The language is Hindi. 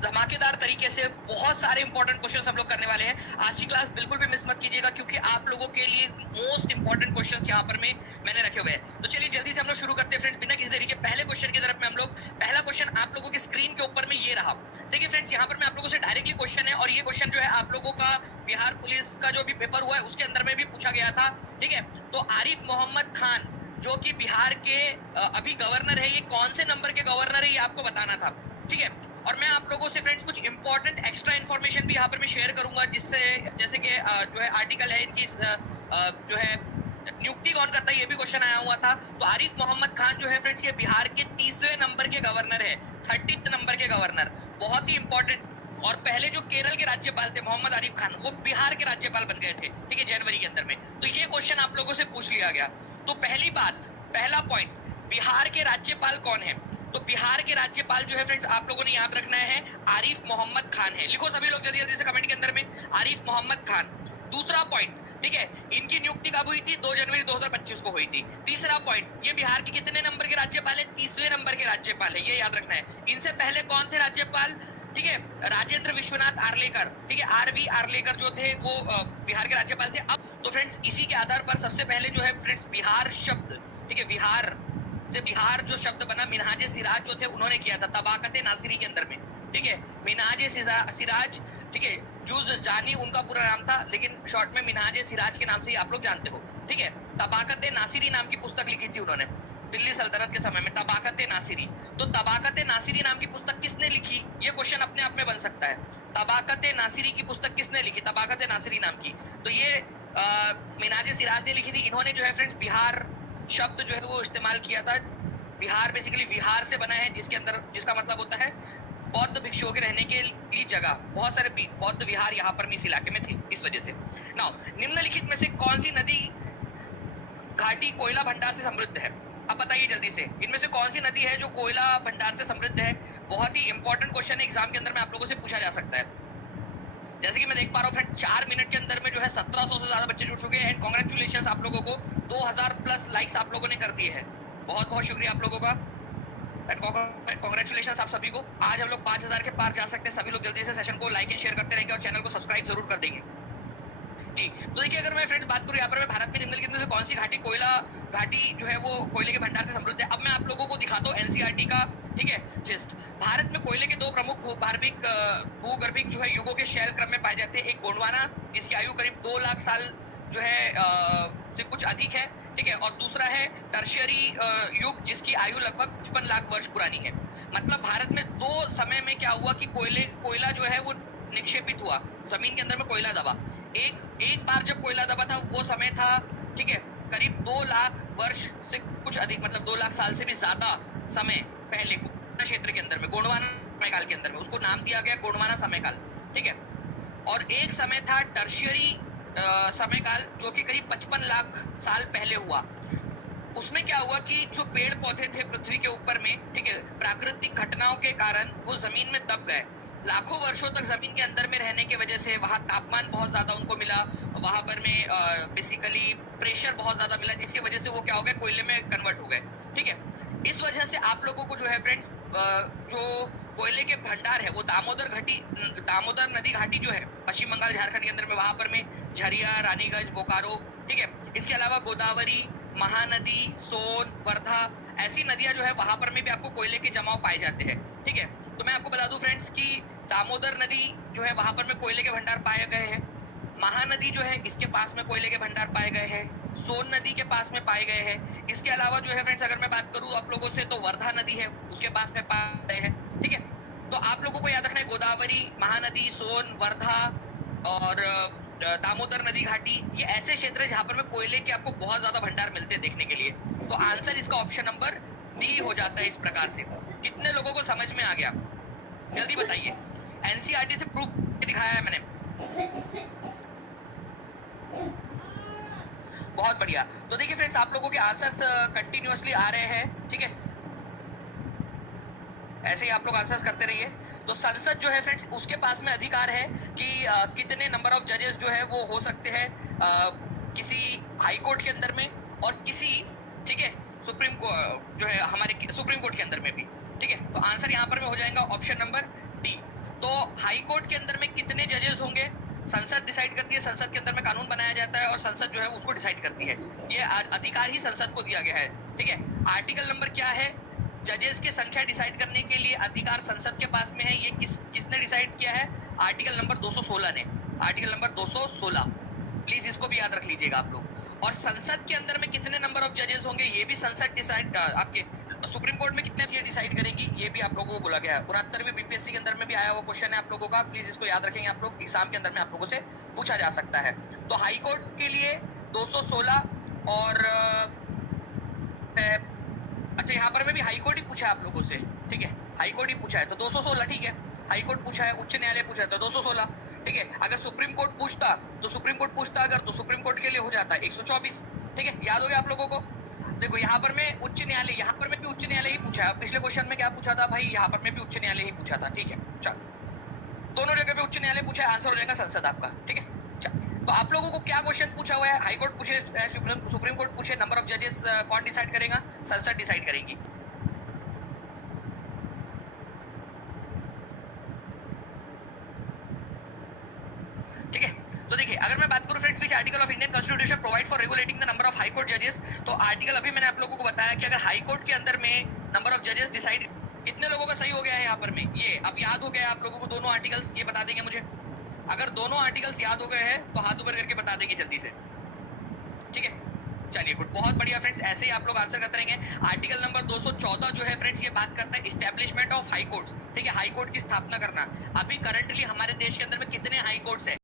धमाकेदार तरीके से बहुत सारे इंपॉर्टेंट क्वेश्चन हम लोग करने वाले हैं। आज की क्लास बिल्कुल भी मिस मत कीजिएगा, क्योंकि आप लोगों के लिए मोस्ट इंपॉर्टेंट क्वेश्चन यहाँ पर मैंने रखे हुए हैं। तो चलिए जल्दी से हम लोग शुरू करते हैं फ्रेंड्स, बिना किसी देरी के पहले क्वेश्चन की तरफ में हम लोग। पहला क्वेश्चन आप लोगों की स्क्रीन के ऊपर में ये रहा। देखिए फ्रेंड्स, यहाँ पर मैं आप लोगों से डायरेक्टली क्वेश्चन है, और ये क्वेश्चन जो है आप लोगों का बिहार पुलिस का जो भी पेपर हुआ है उसके अंदर में भी पूछा गया था। ठीक है, तो आरिफ मोहम्मद खान जो कि बिहार के अभी गवर्नर है, ये कौन से नंबर के गवर्नर है ये आपको बताना था। ठीक है, और मैं आप लोगों से फ्रेंड्स कुछ इंपॉर्टेंट एक्स्ट्रा इन्फॉर्मेशन भी यहाँ पर मैं शेयर करूंगा, जिससे जैसे कि जो है आर्टिकल है इनकी जो है नियुक्ति कौन करता है, ये भी क्वेश्चन आया हुआ था। तो आरिफ मोहम्मद खान जो है फ्रेंड्स, ये बिहार के 30वें नंबर के गवर्नर है, 30th नंबर के गवर्नर, बहुत ही इंपॉर्टेंट। और पहले जो केरल के राज्यपाल थे मोहम्मद आरिफ खान, वो बिहार के राज्यपाल बन गए थे, ठीक है, जनवरी के अंदर में। तो ये क्वेश्चन आप लोगों से पूछ लिया गया। तो पहली बात, पहला पॉइंट, बिहार के राज्यपाल कौन है? तो बिहार के राज्यपाल जो है फ्रेंड्स आप लोगों ने याद रखना है, आरिफ मोहम्मद खान है। लिखो सभी लोग जल्दी जल्दी से कमेंट के अंदर में, आरिफ मोहम्मद खान। दूसरा पॉइंट, ठीक है, इनकी नियुक्ति कब हुई थी? 2 जनवरी 2025 को हुई थी। तीसरा पॉइंट, ये बिहार के कितने नंबर के राज्यपाल है? 30वें नंबर के राज्यपाल है, ये याद रखना है। इनसे पहले कौन थे राज्यपाल? ठीक है, राजेंद्र विश्वनाथ आर्लेकर, ठीक है, आरवी आर्लेकर जो थे वो बिहार के राज्यपाल थे। अब तो फ्रेंड्स इसी के आधार पर सबसे पहले जो है फ्रेंड्स बिहार शब्द, ठीक है, बिहार से बिहार जो शब्द बना, मिनहाज सिराज जो थे उन्होंने किया था तबाकत नासिरी के अंदर में। ठीक है, मिनहाज सिराज, ठीक है, जूज जानी उनका पूरा नाम था, लेकिन शॉर्ट में मिनहाज सिराज के नाम से ही आप लोग जानते हो। ठीक है, तबाकत नासिरी नाम की पुस्तक लिखी थी उन्होंने दिल्ली सल्तनत के समय में, तबाकत नासिरी। तो तबाकत नासिरी नाम की पुस्तक किसने लिखी, ये क्वेश्चन अपने आप में बन सकता है। तबाकत नासिरी की पुस्तक किसने लिखी, तबाकत नासिरी नाम की? तो ये मिनहाज सिराज ने लिखी थी। इन्होंने जो है फ्रेंड्स बिहार शब्द जो है वो इस्तेमाल किया था। बिहार बेसिकली बिहार से बना है, जिसके अंदर, जिसका मतलब होता है बौद्ध भिक्षुओं के रहने के लिए जगह। बहुत सारे बौद्ध विहार यहाँ पर इस इलाके में थी, इस वजह से। नाउ, निम्नलिखित में से कौन सी नदी घाटी कोयला भंडार से समृद्ध है? अब बताइए जल्दी से, इनमें से कौन सी नदी है जो कोयला भंडार से समृद्ध है? बहुत ही इंपॉर्टेंट क्वेश्चन है, एग्जाम के अंदर में आप लोगों से पूछा जा सकता है। जैसे कि मैं देख पा रहा हूँ फ्रेंड, 4 मिनट के अंदर में जो है 1700 से ज्यादा बच्चे जुड़ चुके हैं। एंड कॉन्ग्रेचुलेशन आप लोगों को, 2000 प्लस लाइक्स आप लोगों ने कर दिए हैं। बहुत बहुत शुक्रिया आप लोगों का, एंड कॉन्ग्रेचुलेशन आप सभी को। आज हम लोग 5000 के पार जा सकते हैं। सभी लोग जल्दी से सेशन को लाइक एंड शेयर करते रहेंगे और चैनल को सब्सक्राइब जरूर कर देंगे जी। तो देखिए, अगर मैं फ्रेंड्स बात करूँ यहाँ पर, मैं भारत में निम्नलिखित में से कौन सी घाटी जो है वो कोयले के भंडार से समृद्ध है? अब मैं आप लोगों को दिखाता हूँ एनसीईआरटी का, ठीक है, जिस्ट। भारत में कोयले के 2 प्रमुख भूगर्भिक जो है युगों के शैल क्रम में पाए जाते हैं। एक गोंडवाना, जिसकी आयु करीब 2 लाख साल जो है से कुछ अधिक है, ठीक है, और दूसरा है टर्शियरी युग, जिसकी आयु लगभग 55 लाख वर्ष पुरानी है। मतलब भारत में 2 समय में क्या हुआ कि कोयला जो है वो निक्षेपित हुआ, जमीन के अंदर में कोयला दबा। एक बार जब कोयला दबा था वो समय था, ठीक है, करीब 2 लाख वर्ष से कुछ अधिक, मतलब 2 लाख साल से भी ज्यादा समय पहले को क्षेत्र के अंदर में, गोंडवाना समयकाल के अंदर में, उसको नाम दिया गया गोंडवाना समयकाल, ठीक है। और एक समय था टर्शियरी समयकाल, जो कि करीब 55 लाख साल पहले हुआ। उसमें क्या हुआ कि जो पेड़ पौधे थे पृथ्वी के ऊपर में, ठीक है, प्राकृतिक घटनाओं के कारण वो जमीन में दब गए। लाखों वर्षों तक जमीन के अंदर में रहने की वजह से वहाँ तापमान बहुत ज्यादा उनको मिला, वहां पर में बेसिकली प्रेशर बहुत ज्यादा मिला, जिसकी वजह से वो क्या हो गए, कोयले में कन्वर्ट हो गए, ठीक है। इस वजह से आप लोगों को जो है फ्रेंड्स, जो कोयले के भंडार है वो दामोदर नदी घाटी जो है पश्चिम बंगाल झारखंड के अंदर में, वहां पर में झरिया, रानीगंज, बोकारो, ठीक है। इसके अलावा गोदावरी, महानदी, सोन, वर्धा, ऐसी नदियां जो है वहां पर में भी आपको कोयले के जमाव पाए जाते हैं, ठीक है। तो मैं आपको बता दूं फ्रेंड्स कि दामोदर नदी जो है वहां पर में कोयले के भंडार पाए गए हैं। महानदी जो है इसके पास में कोयले के भंडार पाए गए हैं। सोन नदी के पास में पाए गए हैं। इसके अलावा जो है फ्रेंड्स, अगर मैं बात करूं आप लोगों से, तो वर्धा नदी है, उसके पास में पाए गए हैं, ठीक है। तो आप लोगों को याद रखना है, गोदावरी, महानदी, सोन, वर्धा और दामोदर नदी घाटी, ये ऐसे क्षेत्र है जहां पर में कोयले के आपको बहुत ज्यादा भंडार मिलते हैं देखने के लिए। तो आंसर इसका ऑप्शन नंबर डी हो जाता है इस प्रकार से। कितने लोगों को समझ में आ गया, जल्दी बताइए। एनसीईआरटी से प्रूफ दिखाया है मैंने, बहुत बढ़िया। तो देखिए फ्रेंड्स, आप लोगों के आंसर्स कंटिन्यूअसली आ रहे हैं, ठीक है, ऐसे ही आप लोग आंसर्स करते रहिए। तो संसद जो है फ्रेंड्स, उसके पास में अधिकार है कि कितने नंबर ऑफ जजेस जो है वो हो सकते हैं किसी हाई कोर्ट के अंदर में, और किसी, ठीक है, सुप्रीम कोर्ट जो है हमारे सुप्रीम कोर्ट के अंदर में भी, ठीक है। तो आंसर यहाँ पर में हो जाएगा ऑप्शन नंबर डी। तो हाई कोर्ट के अंदर में कितने जजेस होंगे संसद डिसाइड करती है, संसद के अंदर में कानून बनाया जाता है और संसद जो है उसको डिसाइड करती है। ये अधिकार ही संसद को दिया गया है, ठीक है। आर्टिकल नंबर क्या है, जजेस की संख्या डिसाइड करने के लिए अधिकार संसद के पास में है। ये किसने डिसाइड किया है, आर्टिकल नंबर 216 ने, आर्टिकल नंबर 216, प्लीज इसको भी याद रख लीजिएगा आप लोग। और संसद के अंदर में कितने नंबर ऑफ जजेस होंगे ये भी संसद डिसाइड, आपके सुप्रीम कोर्ट में कितने सीट डिसाइड करेंगी ये भी आप लोगों को बोला गया है। 69वीं बीपीएससी के अंदर में भी आया हुआ क्वेश्चन है आप लोगों का, प्लीज इसको याद रखेंगे आप लोग, एग्जाम के अंदर में आप लोगों से पूछा जा सकता है। तो हाई कोर्ट के लिए 216 और अच्छा यहाँ पर में भी हाई कोर्ट ही पूछा है आप लोगों से, ठीक है, हाई कोर्ट ही पूछा है तो 216, ठीक है। हाई कोर्ट पूछा है, उच्च न्यायालय पूछा है तो 216, ठीक है। अगर सुप्रीम कोर्ट पूछता तो सुप्रीम कोर्ट पूछता अगर तो सुप्रीम कोर्ट के लिए हो जाता है 124, ठीक है। याद हो गया आप लोगों को। देखो यहाँ पर में उच्च न्यायालय, यहाँ पर में भी उच्च न्यायालय ही पूछा है। पिछले क्वेश्चन में क्या पूछा था भाई, यहाँ पर में भी उच्च न्यायालय ही पूछा था, ठीक है। चलो दोनों जगह पे उच्च न्यायालय पूछा है, आंसर हो जाएगा संसद आपका, ठीक है। तो आप लोगों को क्या क्वेश्चन पूछा हुआ है, हाई कोर्ट पूछे, सुप्रीम कोर्ट पूछे, नंबर ऑफ जजेस कौन डिसाइड करेगा, संसद डिसाइड करेगी। ठीक है। तो देखिए अगर मैं बात करूं friends, which article of Indian constitution provide for regulating the number of high court जजेस, तो आर्टिकल अभी मैंने आप लोगों को बताया कि अगर हाई कोर्ट के अंदर में नंबर ऑफ जजेस डिसाइड, कितने लोगों का सही हो गया है यहाँ पर में, ये अब याद हो गया है आप लोगों को दोनों आर्टिकल्स, ये बता देंगे मुझे। अगर दोनों आर्टिकल्स याद हो गए हैं तो हाथ ऊपर करके बता देंगे जल्दी से, ठीक है। चलिए गुड, बहुत बढ़िया फ्रेंड्स, ऐसे ही आप लोग आंसर करते रहेंगे। आर्टिकल नंबर 214 जो है फ्रेंड्स, ये बात करता है इस्टेब्लिशमेंट ऑफ हाई कोर्ट्स, ठीक है, हाई कोर्ट की स्थापना करना। अभी करंटली हमारे देश के अंदर में कितने हाई कोर्ट्स है,